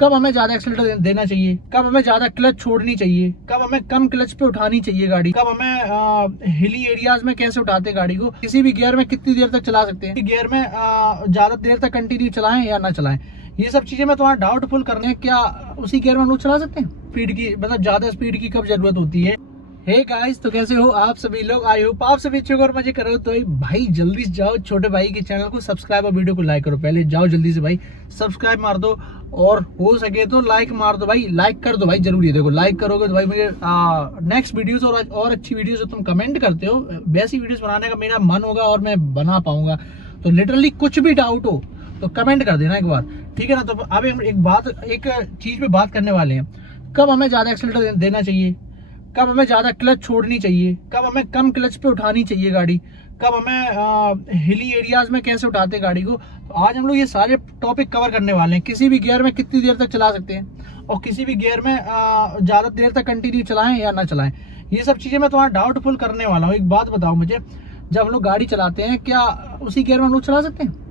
कब हमें ज्यादा एक्सीलरेटर देना चाहिए, कब हमें ज्यादा क्लच छोड़नी चाहिए, कब हमें कम क्लच पे उठानी चाहिए गाड़ी, कब हमें हिली एरियाज में कैसे उठाते हैं गाड़ी को, किसी भी गियर में कितनी देर तक चला सकते हैं, गियर में ज्यादा देर तक कंटिन्यू चलाएं या ना चलाएं, ये सब चीजें मैं तुम्हारा डाउटफुल करने क्या उसी गियर में हम लोग चला सकते हैं। स्पीड की मतलब ज्यादा स्पीड की कब जरूरत होती है। हे गाइस, तो कैसे हो आप सभी लोग, आई होप आप सभी अच्छे और मजे करो। तो भाई जल्दी से जाओ छोटे भाई के चैनल को सब्सक्राइब और वीडियो को लाइक करो। पहले जाओ जल्दी से भाई सब्सक्राइब मार दो और हो सके तो लाइक मार दो भाई, लाइक कर दो भाई, जरूरी है। देखो लाइक करोगे तो भाई मुझे नेक्स्ट वीडियोस और अच्छी वीडियोस जो तुम कमेंट करते हो वैसी वीडियोस बनाने का मेरा मन होगा और मैं बना पाऊंगा। तो लिटरली कुछ भी डाउट हो तो कमेंट कर देना एक बार, ठीक है ना। तो अब हम एक चीज पे बात करने वाले हैं, कब हमें ज्यादा एक्सीलरेटर देना चाहिए, कब हमें ज्यादा क्लच छोड़नी चाहिए, कब हमें कम क्लच पे उठानी चाहिए गाड़ी, कब हमें हिली एरियाज में कैसे उठाते हैं गाड़ी को। तो आज हम लोग ये सारे टॉपिक कवर करने वाले हैं। किसी भी गियर में कितनी देर तक चला सकते हैं और किसी भी गियर में ज्यादा देर तक कंटिन्यू चलाएं या ना चलाएं, ये सब चीजें मैं तुम्हारा डाउटफुल करने वाला हूँ। एक बात बताओ मुझे, जब हम लोग गाड़ी चलाते हैं क्या उसी गियर में हम लोग चला सकते हैं?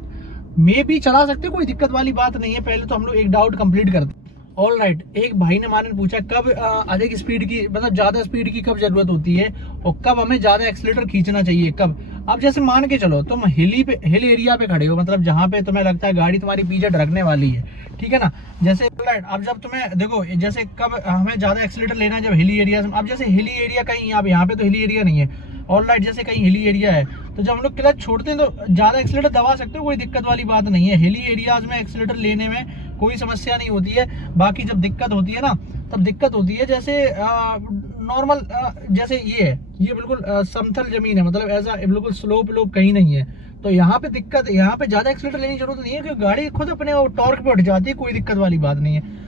मे भी चला सकते हैं, कोई दिक्कत वाली बात नहीं है। पहले तो हम लोग एक डाउट कंप्लीट करते हैं। ऑल राइट, एक भाई ने माने पूछा कब अधिक स्पीड की मतलब ज्यादा स्पीड की कब जरूरत होती है और कब हमें ज्यादा एक्सीलरेटर खींचना चाहिए कब। अब जैसे मान के चलो तुम हिल एरिया पे खड़े हो, मतलब जहाँ पे तुम्हें लगता है गाड़ी तुम्हारी पीछे ढरकने वाली है, ठीक है ना। जैसे अब जब तुम्हें देखो जैसे कब हमें ज्यादा एक्सीलरेटर लेना है जब हिली एरिया। अब जैसे हिली एरिया कहीं अब यहाँ पे तो हिली एरिया नहीं है, ऑल राइट, जैसे कहीं हिली एरिया है तो जब हम लोग क्लच छोड़ते हैं तो ज्यादा एक्सीलरेटर दबा सकते हो, कोई दिक्कत वाली बात नहीं है। हिली एरियाज में एक्सीलरेटर लेने में कोई समस्या नहीं होती है। बाकी जब दिक्कत होती है ना तब दिक्कत होती है जैसे नॉर्मल जैसे ये बिल्कुल समतल जमीन है, मतलब ऐसा बिल्कुल स्लोप लोप कहीं नहीं है, तो यहाँ पे दिक्कत, यहाँ पे ज्यादा एक्सीलरेटर लेने की जरूरत नहीं है क्योंकि गाड़ी खुद अपने टॉर्क पे उठ जाती है, कोई दिक्कत वाली बात नहीं है।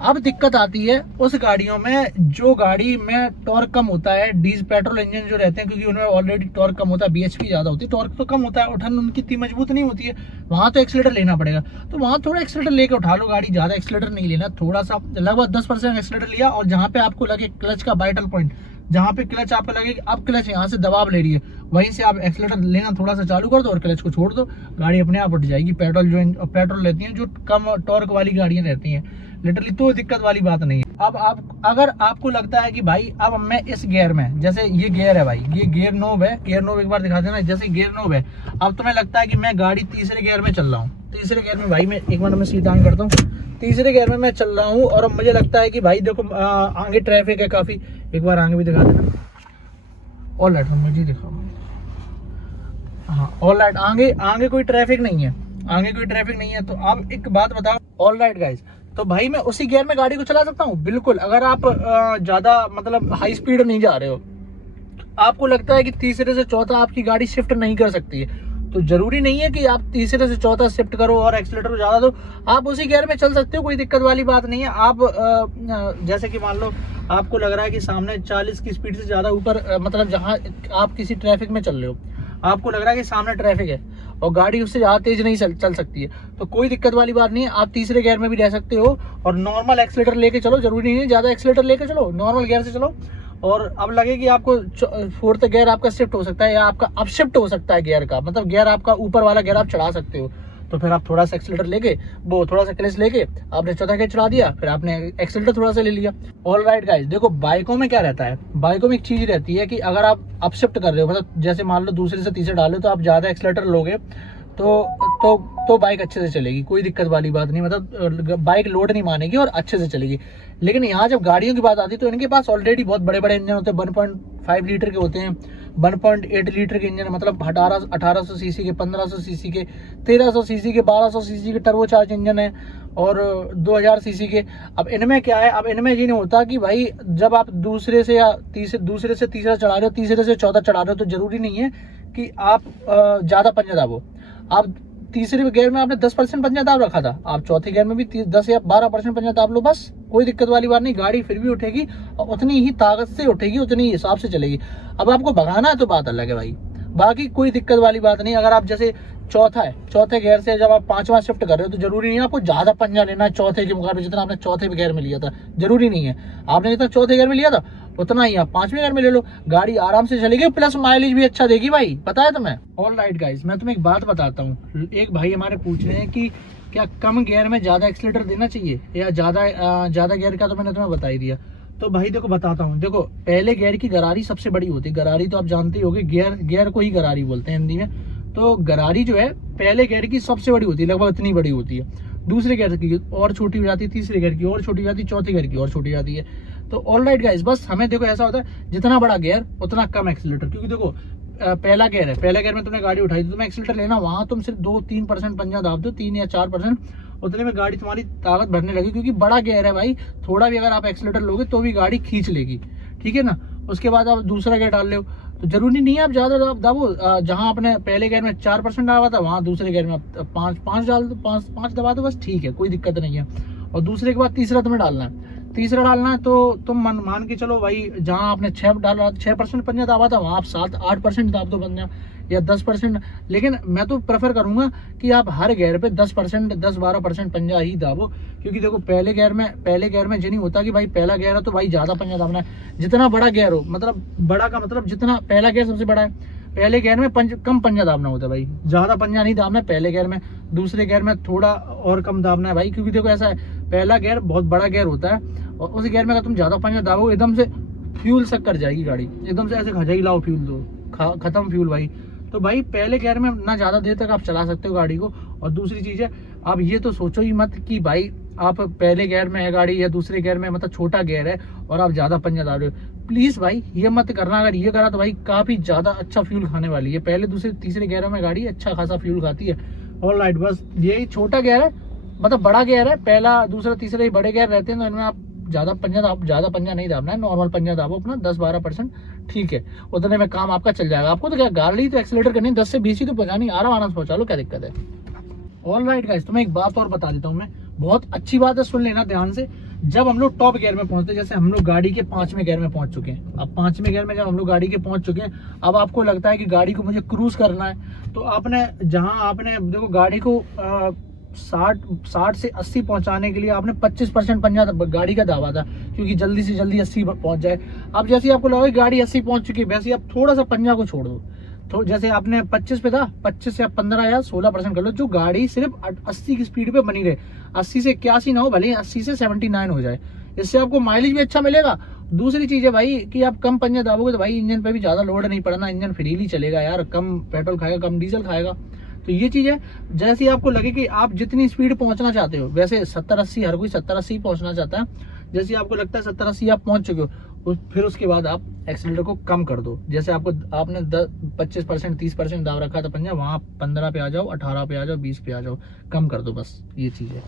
अब दिक्कत आती है उस गाड़ियों में जो गाड़ी में टॉर्क कम होता है, डीजल पेट्रोल इंजन जो रहते हैं, क्योंकि उनमें ऑलरेडी टॉर्क कम होता है, बीएचपी ज्यादा होती है, टॉर्क तो कम होता है, उठन उनकी इतनी मजबूत नहीं होती है, वहां तो एक्सीलरेटर लेना पड़ेगा। तो वहां थोड़ा एक्सीलरेटर लेके उठा लो गाड़ी, ज्यादा एक्सीलरेटर नहीं लेना, थोड़ा सा लगभग 10% एक्सीलरेटर लिया और जहाँ पे आपको लगे क्लच का वाइटल पॉइंट, जहाँ पे क्लच आपको लगे अब क्लच यहाँ से दबाव ले रही है, वहीं से आप एक्सीलरेटर लेना थोड़ा सा चालू कर दो और क्लच को छोड़ दो, गाड़ी अपने आप उठ जाएगी। पेट्रोल लेती है जो कम टॉर्क वाली गाड़ियां रहती हैं लिटरली, तो दिक्कत वाली बात नहीं है। अब आप अगर आपको लगता है कि भाई अब मैं इस गियर में, जैसे ये गियर है भाई, ये गियर नोब है, गियर नोब एक बार दिखा देना, जैसे गियर नोब है, अब तुम्हें लगता है कि मैं गाड़ी तीसरे गियर में चल रहा हूँ, तीसरे गियर में भाई मैं एक बार मैं सीट ऑन करता हूँ, तीसरे गियर में मैं चल रहा हूँ और अब मुझे लगता है कि भाई देखो आगे ट्रैफिक है काफी, एक बार आगे भी दिखा देना। ऑल राइट, मुझे दिखाओ, हाँ ऑल राइट, आगे कोई ट्रैफिक नहीं है, आगे कोई ट्रैफिक नहीं है। तो अब एक बात बताओ, ऑल राइट गाइज, तो भाई मैं उसी गियर में गाड़ी को चला सकता हूँ बिल्कुल। अगर आप ज्यादा मतलब हाई स्पीड नहीं जा रहे हो, आपको लगता है कि तीसरे से चौथा आपकी गाड़ी शिफ्ट नहीं कर सकती है, तो जरूरी नहीं है कि आप तीसरे से चौथा शिफ्ट करो और एक्सीलरेटर ज्यादा दो, आप उसी गियर में चल सकते हो, कोई दिक्कत वाली बात नहीं है। आप जैसे कि मान लो आपको लग रहा है कि सामने 40 की स्पीड से ज्यादा ऊपर मतलब जहां आप किसी ट्रैफिक में चल रहे हो, आपको लग रहा है कि सामने ट्रैफिक है और गाड़ी उससे ज्यादा तेज नहीं चल सकती है, तो कोई दिक्कत वाली बात नहीं है, आप तीसरे गियर में भी रह सकते हो और नॉर्मल एक्सीलरेटर लेके चलो, जरूरी नहीं है ज्यादा एक्सीलरेटर लेके चलो, नॉर्मल गियर से चलो। और अब लगे कि आपको फोर्थ गियर आपका शिफ्ट हो सकता है या आपका अपशिफ्ट हो सकता है गियर का, मतलब गियर आपका ऊपर वाला गियर आप चढ़ा सकते हो, तो फिर आप थोड़ा सा एक्सीलरेटर लेके वो थोड़ा सा क्लच लेके आपने चौथा गियर चढ़ा दिया, फिर आपने एक्सीलरेटर थोड़ा सा ले लिया। ऑल राइट गाइस, देखो बाइकों में क्या रहता है, बाइकों में एक चीज रहती है कि अगर आप अपशिफ्ट कर रहे हो, मतलब जैसे मान लो दूसरे से तीसरे डालो तो आप ज्यादा एक्सीलरेटर लोगे तो बाइक अच्छे से चलेगी, कोई दिक्कत वाली बात नहीं, मतलब बाइक लोड नहीं मानेगी और अच्छे से चलेगी। लेकिन यहाँ जब गाड़ियों की बात आती है तो इनके पास ऑलरेडी बहुत बड़े बड़े इंजन होते हैं, 1.5 लीटर के होते हैं, 1.8 लीटर के इंजन, मतलब 1800 सीसी के, 1500 सीसी के, 1300 सीसी के, 1200 सीसी के टर्बोचार्ज इंजन है और 2000 सीसी के। अब इनमें क्या है, अब इनमें ये नहीं होता कि भाई जब आप दूसरे से तीसरा चढ़ा रहे हो, तीसरे से चौथा चढ़ा रहे हो, तो जरूरी नहीं है कि आप ज्यादा पंजा दाबो। आप तीसरे गियर में आपने 10% पंजा दाब रखा था, आप चौथे गियर में भी 10 या 12% पंजा दाब लो, बस कोई दिक्कत वाली बात नहीं, गाड़ी फिर भी उठेगी और उतनी ही ताकत से उठेगी, उतनी ही हिसाब से चलेगी। अब आपको भगाना है तो बात अलग है भाई, बाकी कोई दिक्कत वाली बात नहीं। अगर आप जैसे चौथा है, चौथे गियर से जब आप पांचवा शिफ्ट कर रहे हो तो जरूरी नहीं है आपको ज्यादा पंजा लेना है चौथे के मुकाबले, जितना आपने चौथे गियर में लिया था, जरूरी नहीं है। आपने जितना चौथे गियर में लिया था उतना ही आप पांचवें गियर में ले लो, गाड़ी आराम से चलेगी, प्लस माइलेज भी अच्छा देगी भाई, पता है तुम्हें। ऑल राइट गाइस, मैं तुम्हें एक बात बताता हूँ, एक भाई हमारे पूछ रहे हैं कि क्या कम गियर में ज़्यादा एक्सीलेटर देना चाहिए या ज़्यादा गियर का तो मैंने तुम्हें बता ही दिया। तो भाई देखो बताता हूँ, देखो पहले गियर की गरारी सबसे बड़ी होती है। गरारी तो आप जानते ही होगे, गियर को ही गरारी बोलते हैं हिंदी में। तो गरारी जो है पहले गियर की सबसे बड़ी होती है, लगभग इतनी बड़ी होती है। दूसरे गियर की और छोटी हो जाती है, तीसरे गियर की और छोटी हो जाती है, चौथे गियर की और छोटी हो जाती है। तो ऑल राइट गाइस, बस हमें देखो ऐसा होता है जितना बड़ा गियर उतना कम एक्सीलेटर। क्योंकि देखो पहला गियर है, पहले गियर में तुमने गाड़ी उठाई तो तुम्हें एक्सीलेटर लेना, वहां तुम सिर्फ 2-3% पंजा दाब दो, 3 या 4%, उतने में गाड़ी तुम्हारी ताकत बढ़ने लगी। क्योंकि बड़ा गियर है भाई, थोड़ा भी अगर आप एक्सीलेटर लोगे तो भी गाड़ी खींच लेगी, ठीक है ना। उसके बाद आप दूसरा गियर डाल लो, तो जरूरी नहीं है आप ज्यादा दाबो। जहां आपने पहले गियर में 4% डाला था, वहां दूसरे गियर में आप 5 डाल दो, 5 दबा दो, बस ठीक है, कोई दिक्कत नहीं है। और दूसरे के बाद तीसरा तुम्हें डालना है। तीसरा डालना है तो तुम मान के चलो भाई, जहां आपने 6% पंजा दाबा था, वहां आप 7-8% दाब दो पंजा, या 10%। लेकिन मैं तो प्रेफर करूंगा कि आप हर गियर पे 10%, 10-12% पंजा ही दाबो। क्योंकि देखो पहले गियर में ये नहीं होता कि भाई पहला गियर है तो भाई ज्यादा पंजा दाबना है। जितना बड़ा गियर हो, मतलब बड़ा का मतलब जितना पहला गियर सबसे बड़ा है, पहले गियर में कम पंजा दाबना होता है भाई, ज्यादा पंजा नहीं दाबना है पहले गियर में। दूसरे गियर में थोड़ा और कम दाबना है भाई। क्योंकि देखो ऐसा है, पहला गियर बहुत बड़ा गियर होता है, और उस गियर में अगर तुम ज्यादा पंजा दाबो, एकदम से फ्यूल सक कर जाएगी गाड़ी, एकदम से ऐसे खा जाएगी, लाओ फ्यूल दो, खत्म फ्यूल भाई। तो भाई पहले गियर में ना ज्यादा देर तक आप चला सकते हो गाड़ी को। और दूसरी चीज है, आप ये तो सोचो ही मत कि भाई आप पहले गियर में है गाड़ी या दूसरे गियर में, मतलब छोटा गियर है और आप ज्यादा पंजा दाब रहे हो। प्लीज भाई ये मत करना। अगर ये करा तो भाई काफी ज्यादा अच्छा फ्यूल खाने वाली है। पहले दूसरे तीसरे गियर में गाड़ी अच्छा खासा फ्यूल खाती है। ऑलराइट, बस यही छोटा गियर है, मतलब बड़ा गियर है, पहला दूसरा तीसरा ही बड़े गियर रहते हैं। तो इनमें आप ज्यादा पंजा नहीं दाबना है, नॉर्मल पंजा दाबो अपना 10-12%, ठीक है, उतने में काम आपका चल जाएगा। आपको तो क्या, गाड़ी तो एक्सीलेटर करनी 10 से 20 ही तो पहुंचानी, आराम से पहुंचा लो, क्या दिक्कत है। ऑल राइट गाइस, तुम्हें एक बात और बता देता हूँ मैं, बहुत अच्छी बात है, सुन लेना ध्यान से। जब हम लोग टॉप गियर में पहुंचते हैं, जैसे हम लोग गाड़ी के 5वें गियर में पहुंच चुके हैं, अब 5वें गियर में जब हम लोग गाड़ी के पहुंच चुके हैं, अब आपको लगता है कि गाड़ी को मुझे क्रूज करना है, तो आपने देखो गाड़ी को 60 से 80 पहुंचाने के लिए आपने 25% पंजा गाड़ी का दावा था, क्योंकि जल्दी से जल्दी 80 पहुंच जाए। अब जैसे ही आपको लगा गाड़ी 80 पहुंच चुकी है, वैसे आप थोड़ा सा पंजा को छोड़ दो। तो जैसे आपने 25 पे था, 25 से आप 15 या 16% कर लो, जो गाड़ी सिर्फ 80 की स्पीड पे बनी रहे, 80 से 81 ना हो, भले 80 से 79 हो जाए, इससे आपको माइलेज भी अच्छा मिलेगा। दूसरी चीज है भाई कि आप कम पंजा दाबोगे तो भाई इंजन पे भी ज्यादा लोड नहीं पड़ना, इंजन फ्रीली चलेगा यार, कम पेट्रोल खाएगा, कम डीजल खाएगा। तो ये चीज है, जैसे आपको लगे कि आप जितनी स्पीड पहुंचना चाहते हो, वैसे 70-80, हर कोई 70-80 पहुंचना चाहता है, जैसे आपको लगता है 70-80 आप पहुंच चुके हो, फिर उसके बाद आप एक्सीलेटर को कम कर दो। जैसे आपने 25%, 30% दाब रखा था पंजा, वहां 15 पे आ जाओ, 18 पे आ जाओ, 20 पे आ जाओ, कम कर दो, बस ये चीज है।